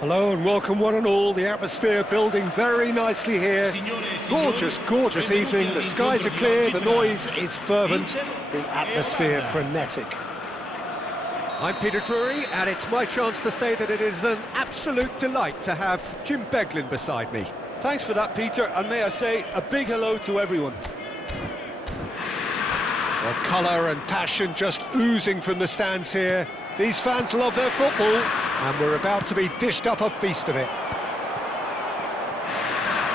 Hello and welcome one and all. The atmosphere building very nicely here. Gorgeous, gorgeous evening. The skies are clear, the noise is fervent, the atmosphere frenetic. I'm Peter Drury, and it's my chance to say that it is an absolute delight to have Jim Beglin beside me. Thanks for that, Peter, and may I say a big hello to everyone. Well, colour and passion just oozing from the stands here. These fans love their football, and we're about to be dished up a feast of it.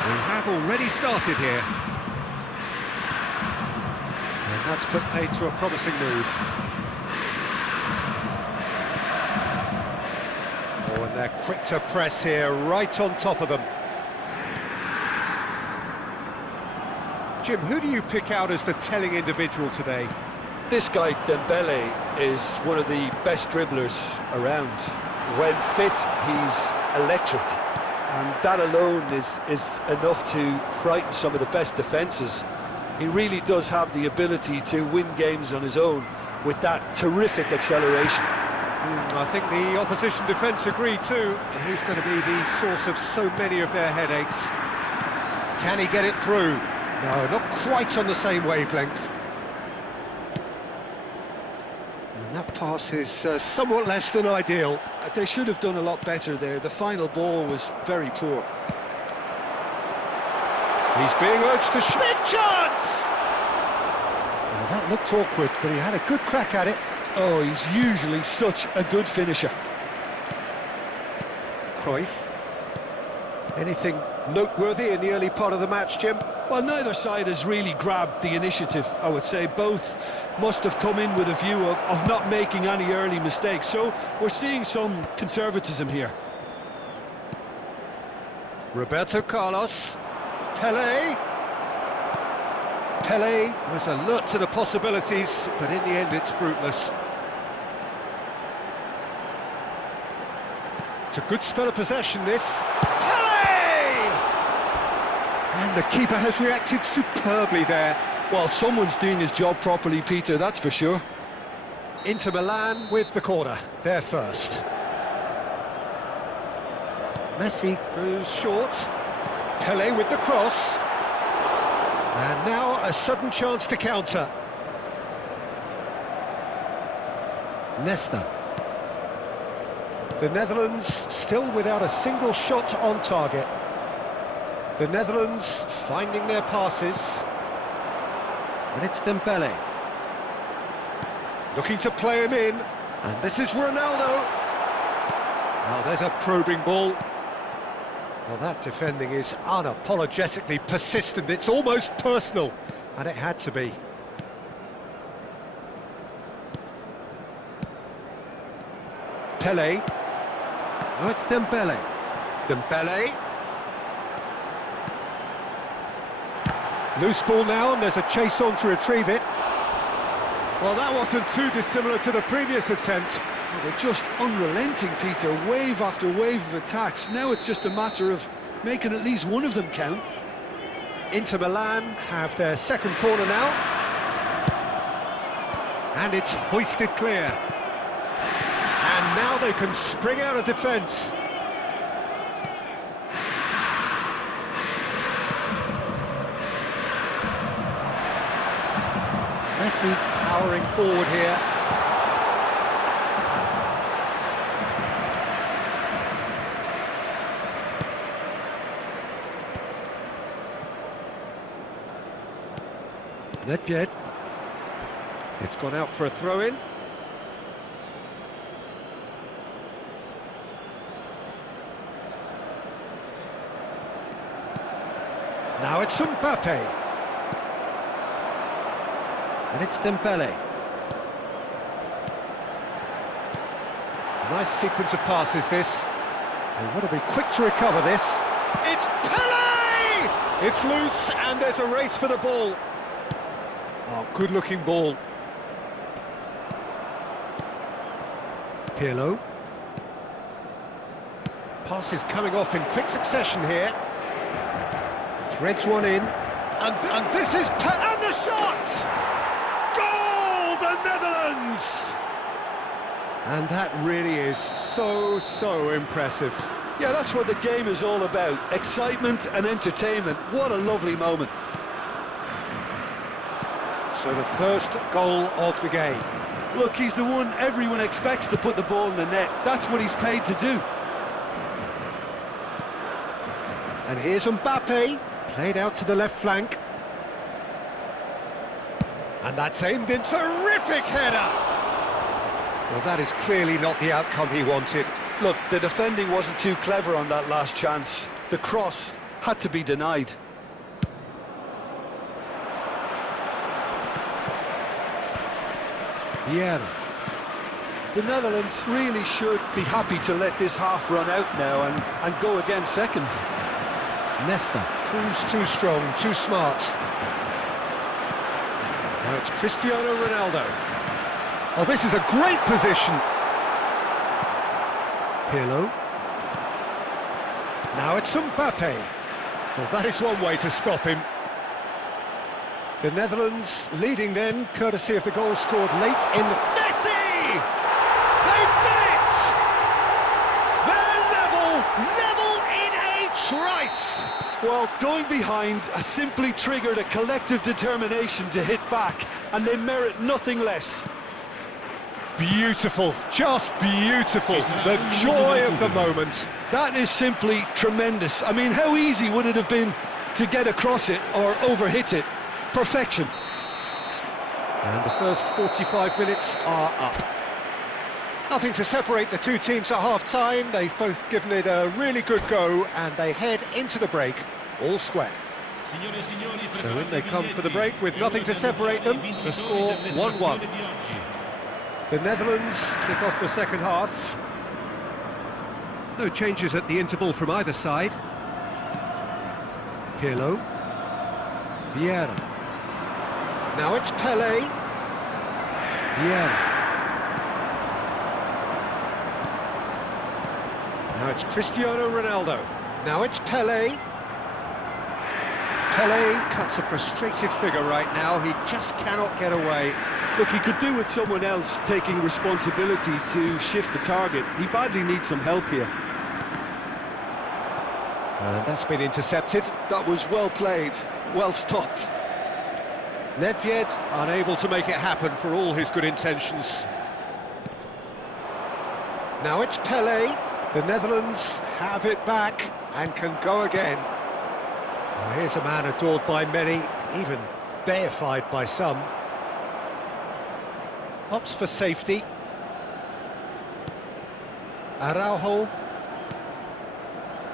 We have already started here. And that's put paid to a promising move. Oh, and they're quick to press here, right on top of them. Jim, who do you pick out as the telling individual today? This guy, Dembele, is one of the best dribblers around. When fit, he's electric. And that alone is enough to frighten some of the best defences. He really does have the ability to win games on his own with that terrific acceleration. I think the opposition defence agree too. He's going to be the source of so many of their headaches. Can he get it through? No, not quite on the same wavelength. And that pass is somewhat less than ideal. They should have done a lot better there. The final ball was very poor. He's being urged to shoot. Big chance! Well, that looked awkward, but he had a good crack at it. Oh, he's usually such a good finisher. Cruyff. Anything noteworthy in the early part of the match, Jim? Well, neither side has really grabbed the initiative, I would say. Both must have come in with a view of not making any early mistakes. So we're seeing some conservatism here. Roberto Carlos. Pelé. Pelé was alert to the possibilities, but in the end it's fruitless. It's a good spell of possession, this. Pelé! And the keeper has reacted superbly there. Well, someone's doing his job properly, Peter, that's for sure. Inter Milan with the corner, they're first. Messi goes short. Pelé with the cross. And now a sudden chance to counter. Nesta. The Netherlands still without a single shot on target. The Netherlands finding their passes. And it's Dembele. Looking to play him in. And this is Ronaldo. Now there's a probing ball. Well, that defending is unapologetically persistent. It's almost personal. And it had to be. Pelé. Oh, it's Dembele. Dembele. Loose ball now, and there's a chase on to retrieve it. Well, that wasn't too dissimilar to the previous attempt. Well, they're just unrelenting, Peter. Wave after wave of attacks. Now it's just a matter of making at least one of them count. Inter Milan have their second corner now. And it's hoisted clear. And now they can spring out of defence. Messi powering forward here. Nedved. It's gone out for a throw-in. Now it's Mbappe. And it's Dembele. Nice sequence of passes, this. They want to be quick to recover this. It's Pelé! It's loose, and there's a race for the ball. Oh, good-looking ball. Pirlo. Passes coming off in quick succession here. Threads one in. And this is... And the shot! Goal, the Netherlands! And that really is so impressive. Yeah, that's what the game is all about. Excitement and entertainment. What a lovely moment. So the first goal of the game. Look, he's the one everyone expects to put the ball in the net. That's what he's paid to do. And here's Mbappe, played out to the left flank. And that's aimed in. Terrific header! Well, that is clearly not the outcome he wanted. Look, the defending wasn't too clever on that last chance. The cross had to be denied. Yeah. The Netherlands really should be happy to let this half run out now and go again second. Nesta proves too strong, too smart. Now it's Cristiano Ronaldo. Oh, this is a great position. Pirlo. Now it's Mbappe. Well, that is one way to stop him. The Netherlands leading then, courtesy of the goal scored late in the... Messi! They've done it! They're level in a trice! Well, going behind has simply triggered a collective determination to hit back, and they merit nothing less. Beautiful, just beautiful. The joy of the moment. That is simply tremendous. I mean, how easy would it have been to get across it or overhit it? Perfection. And the first 45 minutes are up. Nothing to separate the two teams at half-time. They've both given it a really good go, and they head into the break all square. So in they come for the break with nothing to separate them. The score 1-1. The Netherlands kick off the second half. No changes at the interval from either side. Pirlo. Vieira. Now it's Pelé. Vieira. Now it's Cristiano Ronaldo. Now it's Pelé. Pelé cuts a frustrated figure right now. He just cannot get away. Look, he could do with someone else taking responsibility to shift the target. He badly needs some help here. And that's been intercepted. That was well played, well stopped. Nedved unable to make it happen for all his good intentions. Now it's Pelé. The Netherlands have it back and can go again. Well, here's a man adored by many, even deified by some. Opts for safety. Araujo.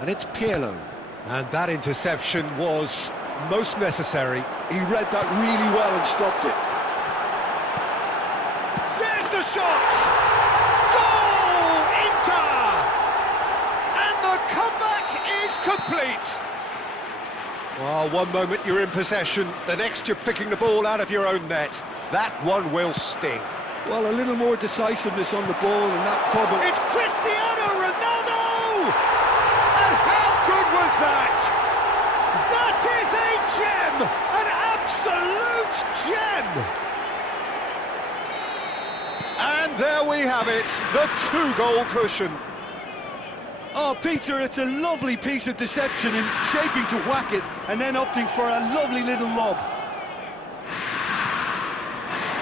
And it's Pirlo. And that interception was most necessary. He read that really well and stopped it. There's the shot! Goal! Inter! And the comeback is complete. Well, one moment you're in possession, the next you're picking the ball out of your own net. That one will sting. Well, a little more decisiveness on the ball and that problem. It's Cristiano Ronaldo! And how good was that? That is a gem! An absolute gem! And there we have it, the two-goal cushion. Oh, Peter, it's a lovely piece of deception in shaping to whack it and then opting for a lovely little lob.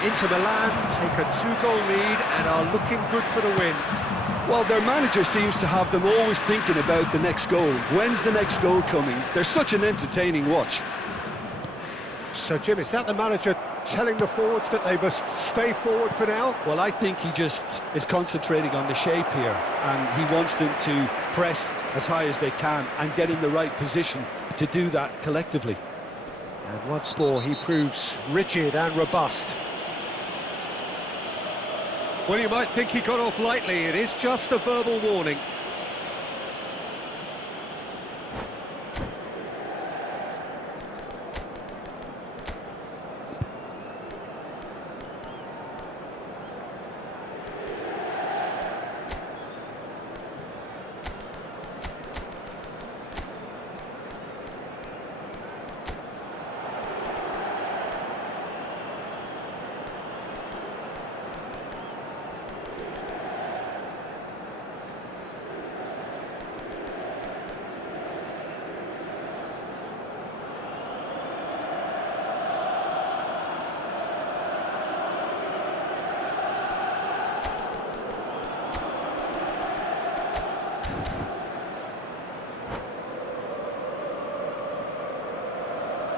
Inter Milan take a two-goal lead and are looking good for the win. Well, their manager seems to have them always thinking about the next goal. When's the next goal coming? They're such an entertaining watch. So, Jim, is that the manager telling the forwards that they must stay forward for now? Well, I think he just is concentrating on the shape here, and he wants them to press as high as they can and get in the right position to do that collectively. And once more, he proves rigid and robust. Well, you might think he got off lightly. It is just a verbal warning.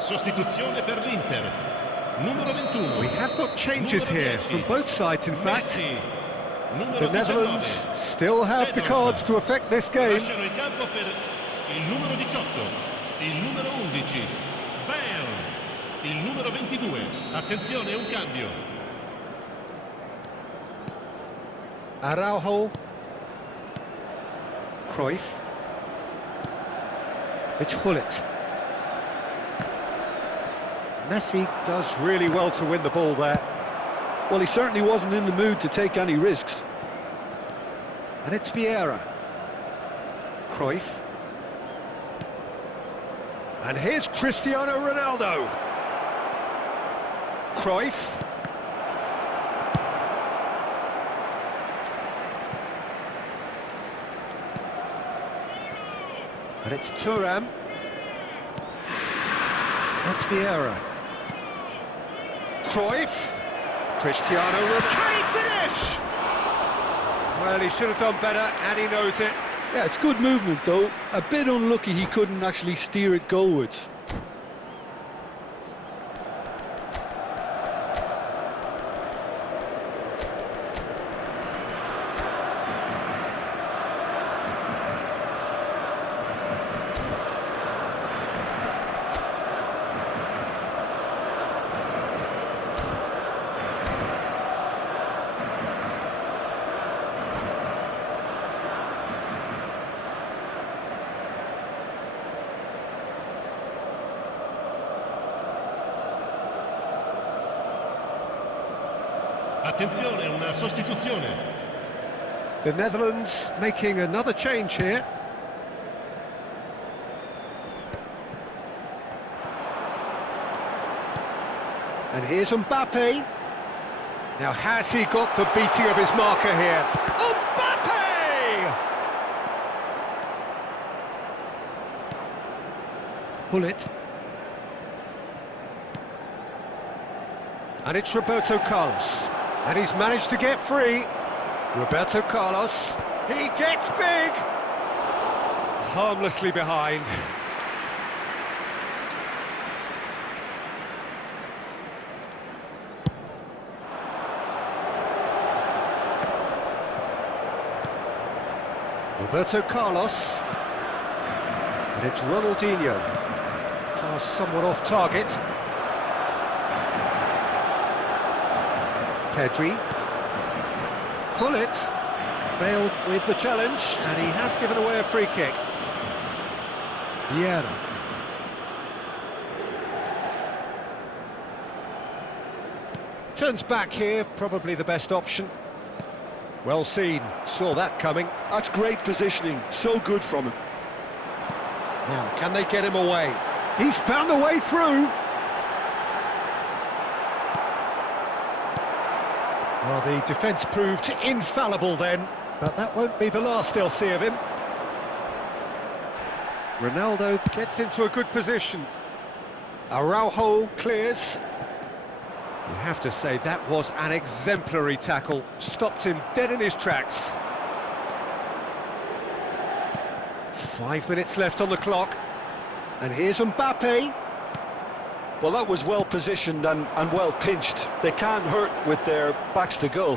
Sostituzione per l'Inter. Numero 21. We have got changes here from both sides, in fact. Messi. Numero The Netherlands still have the cards to affect this game. Lasciano il campo per il numero 18, il numero 11, Bale, il numero 22. Attenzione, un cambio. Araujo. Cruyff. It's Gullit. Messi does really well to win the ball there. Well, he certainly wasn't in the mood to take any risks. And it's Vieira. Cruyff. And here's Cristiano Ronaldo. Cruyff. And it's Thuram. That's Vieira. Cruyff. Cristiano Ronaldo. Can he finish? Well, he should have done better, and he knows it. Yeah, it's good movement, though. A bit unlucky he couldn't actually steer it goalwards. Attenzione, una sostituzione. The Netherlands making another change here. And here's Mbappe. Now, has he got the beating of his marker here? Mbappe! Gullit. And it's Roberto Carlos. And he's managed to get free. Roberto Carlos. He gets big. Harmlessly behind. Roberto Carlos. And it's Ronaldinho. Pass somewhat off target. Pedri. Gullit. Bale with the challenge, and he has given away a free kick. Vieira. Turns back here, probably the best option. Well seen, saw that coming. That's great positioning, so good from him. Now, can they get him away? He's found a way through. Well, the defence proved infallible then, but that won't be the last they'll see of him. Ronaldo gets into a good position. Araujo clears. You have to say that was an exemplary tackle. Stopped him dead in his tracks. 5 minutes left on the clock. And here's Mbappe. Well, that was well positioned and well pinched. They can't hurt with their backs to goal.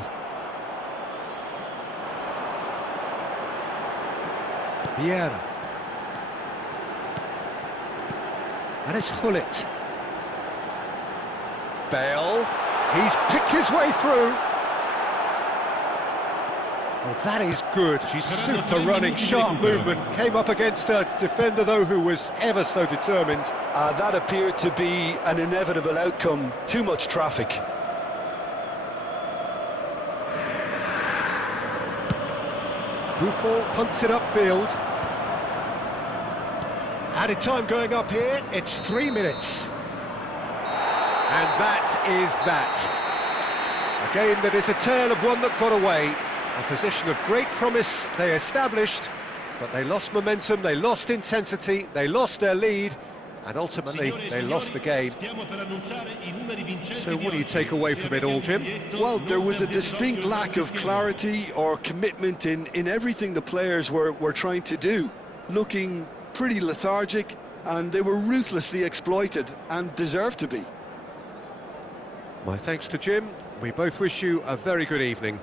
Vieira. And it's Gullit. Bale. He's picked his way through. Well, that is good. Super running, sharp movement. Came up against a defender, though, who was ever so determined. That appeared to be an inevitable outcome. Too much traffic. Buffon punts it upfield. Added time going up here, it's 3 minutes. And that is that. A game that is a tale of one that got away. A position of great promise they established, but they lost momentum, they lost intensity, they lost their lead, and ultimately they lost the game. So what do you take away from it all, Jim? Well, there was a distinct lack of clarity or commitment in everything the players were trying to do. Looking pretty lethargic, and they were ruthlessly exploited and deserved to be. My thanks to Jim. We both wish you a very good evening.